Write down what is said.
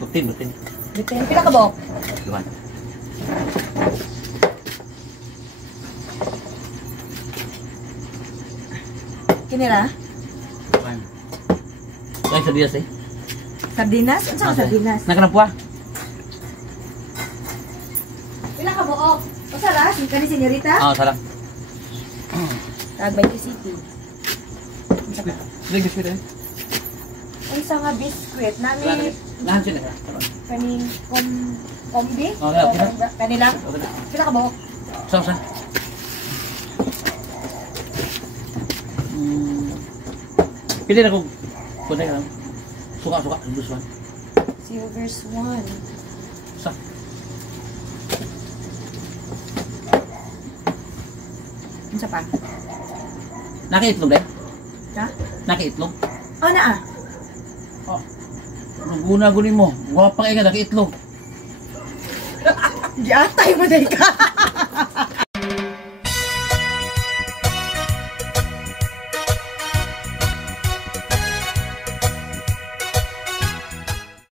Butin. Bitin, pila ka buok? Duman. Kinira? Duman. Ay, sardinas eh. Sardinas? Ano sa sardinas? Nakanapwa? Pila ka buok? O saras? Yung kani senyorita? Oo, salam. Tagbay ko city. Sige, biskuit eh. Ang isa nga biskwit. Nami Lahan sila. kaning kombi? Oh, yeah, pila. Kanila? Pila ka buok? Sauce ah. Pili na kung kunay ka lang. Suka. This one. Silver Swan. Sa. Ano sa pa? Nakaitlog eh. Ha? Nakaitlog. Oh, naa. Oh. Guna-gunin mo. Guwapa ka nakaitlog. Giatay mo dahil ka.